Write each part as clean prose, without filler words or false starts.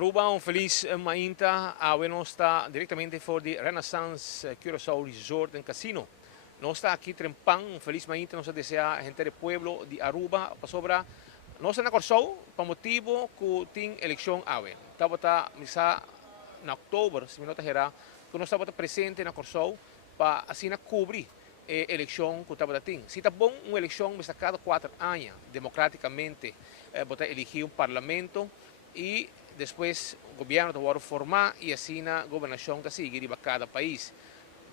Aruba, un feliz mainta. Bueno, está directamente por the Renaissance Curaçao Resort and Casino. No está aquí Trempang, un feliz mainta, nos desea a gente del pueblo de Aruba, para sobra. No está en Curaçao, por motivo que tiene elección ave. Estaba misa en octubre, si me nota que no estaba presente en Curaçao para así cubrir eleição que estava tendo. Se está bom uma eleição, mas a cada 4 anos, democraticamente, botar elegir parlamento e depois o governo vai formar e assim a governação que sigue para cada país.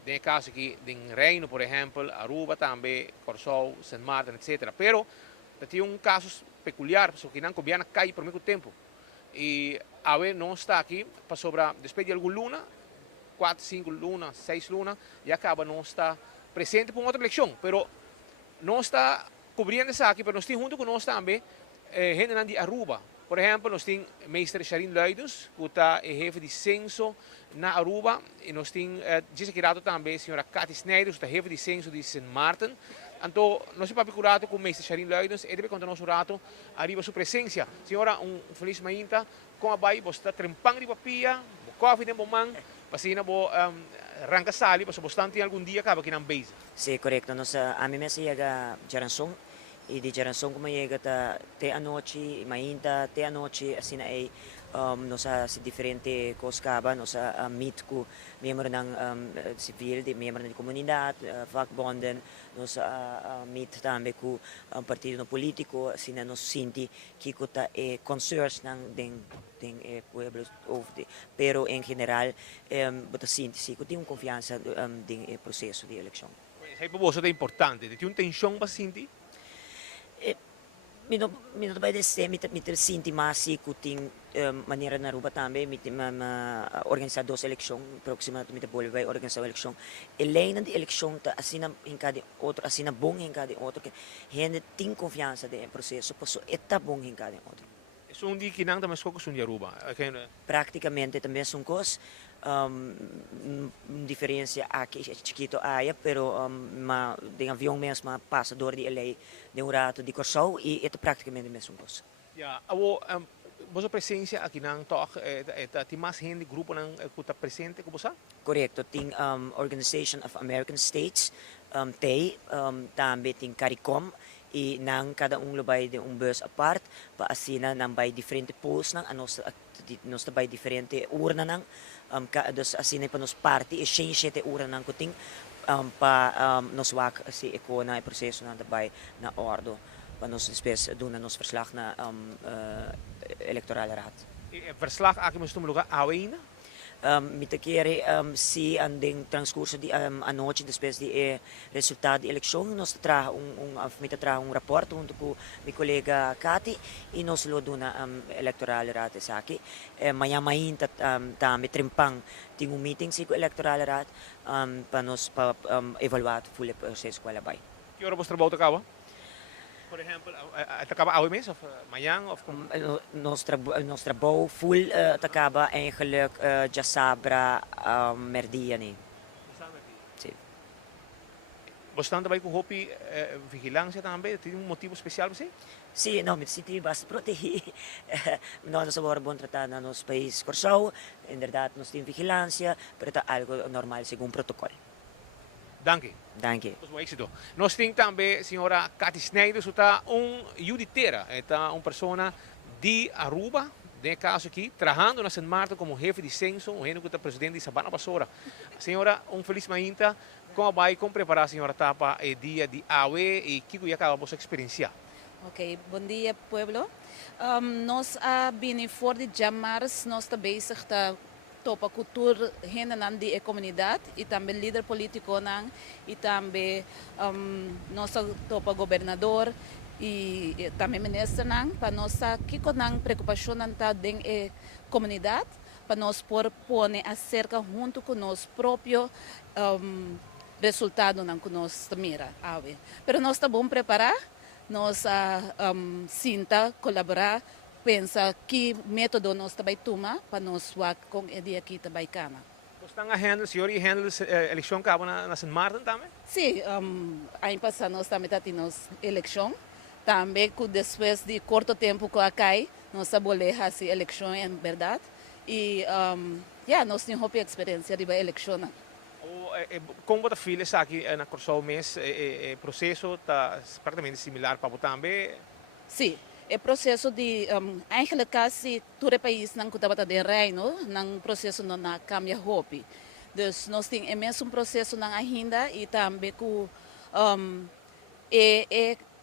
Tem caso aqui, em Reino, por exemplo, Aruba também, Curaçao, São Martin, etc. Pero, tem caso peculiar, porque não governo cai por muito tempo. E a ver não está aqui, para sobrar, depois de alguma luna, 4, 5 lunas, 6 lunas, e acaba não está presente por outra eleição, pero não está cobrindo essa aqui, pero nós temos junto com nós também gente de Aruba. Por exemplo, nós temos meester Sharin Luidens, que está chefe de censo na Aruba, e nós temos desaquirado também a senhora Cathy Snyder, que está chefe de censo de Sint Maarten. Então, nós estamos procurando com meester Sharin Luidens, e deve contar nosso rato, arriba sua presença. Senhora, feliz manhã, com a baia, você está trempando de papia, coffee de momento, pasina bo arranca sali, mas bastante algum dia acaba aqui na base. Sim, correto. Nós a mim me chega Jaransong e de Jaransong como chega te a noite, mainta te a noite assim aí nós se diferente coscaba, nós meet com membro ng civil, de membro da comunidade, vakbonden, nós meet também com partido político, assim nós senti que kota concerns ng den pueblo over, pero em geral bota sinti si tem confiança den processo de eleição. Sai po boso é importante, tem tensão para sentir. Mi non vai desse mi sinti masi kuting maneira na Aruba também mi organizar duas eleições próxima mi boleh vai organizar eleição eleina de eleição ta assina hincade outro assina bom hincade outro que gente tem confiança de processo posso eta bom hincade outro. Isso dia que não também escolhe de Aruba. Praticamente também são coisas diferença aqui chiquito aí, pero de avião mesmo passa dor de LA de rato de Curaçao e é praticamente mesmo coisa. Ja, abo vossa presença aqui não toca tem mais gente grupo não que está presente com você? Correto, tem Organization of American States, TEI, também tem CARICOM e nang cada lubay de bus apart pa asina nang by diferente polls nang nos by diferente urna nang dos asina pa nos party exchange te urna nang kuting pa nos wak si ekona proseso na dabei na ordo pa nos spes doen nos verslag na electorale raad. Verslag aqui mas tumuluga awena? Mita kere si anding transcurso di anoche después de resultado de eleição nós tra um rapport junto com mi colega Cathy e nós lo duna electoral rat sa aqui maya mainta me trimpang ting meeting si electoral rat pa nos pa evaluar full processo qual vai. Que hora você trabalha acaba? Por exemplo, acaba ao mês of manhã of nos trabalho full acaba eigenlijk já sabra merdia ni. Sim. Bastante vai com hopi vigilância também, tem motivo especial você? Sim, não, me sinto bastante protegido. Nós sabemos bom tratar no nosso país Curaçao, em verdade nós temos vigilância, pero é algo normal segundo protocolo. Danke. Danke. Bom éxito. Nós temos também a senhora Cathy Snyder, que está juditeira, está uma pessoa de Aruba, de caso aqui, trabalhando na Sint Maarten como chefe de censo, o que está presidente de Sabana Basora. Senhora, feliz manhã, como vai com preparar a senhora para o dia de AWE e que acaba a vossa experiência? Ok, bom dia, pueblo. Nós bem voor de jamars, nós está bezig topa cultura gente de a comunidade e também líder político nan e também nossa topa governador e também ministro nan para nossa que conan preocupação nanta den a comunidade para nós por pôr acerca junto com nosso próprio resultado nan que nós mira ave. Pero nós está bom preparar, nós sinta colaborar pensa que método nós também toma para nós work com a dia aqui também cana. Você está a handle, senhor, e handle a eleição que na Sint Maarten também? Sim, ano passado nós também tivemos eleição, também que depois de curto tempo que acai, nós aboliu essa eleição em verdade, E, nós temos uma experiência de eleição. Como você fez aqui na Corsol mês, o processo está praticamente similar para votar também? Sim, é processo de, eigenlijk quase todo o país não estava de reino, não processo não na cambia hopi. Dus nós temos imenso processo na agenda e também com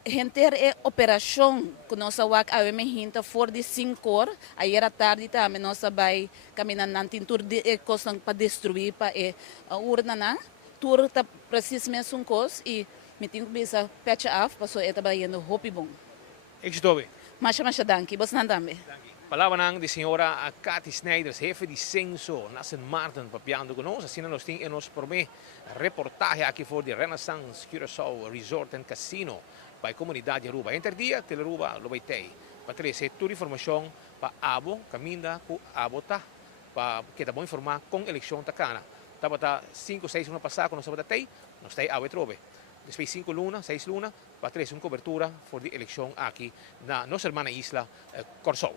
gente operação que nós wak a gente for de 5 horas, aí era tarde também nós vai caminhar na tintur de coisa para destruir para urna na tur tá preciso mesmo coisa e me tenho que bisa patch off para so eta bayendo hopi bom. Ixtobe. Masha danke, bos nan também. Palavra de senhora Cathy Snijders, jefe de censo na St. Maarten, papiando conosco. Assim nós temos nos promete reportagem aqui for de Renaissance Curaçao Resort and Casino para a comunidade de Aruba. Entre dia, tele Aruba, lo baitei. Para trazer toda a informação para Abo, caminda com Abo tá, para que tá bom informar com eleição da cana. Tava tá 5, 6 lunas passada, quando nós batei, nós tem Abo e Trobe. Depois 5 lunas, 6 lunas, para trazer uma cobertura for de eleição aqui na nossa irmã isla Corsol.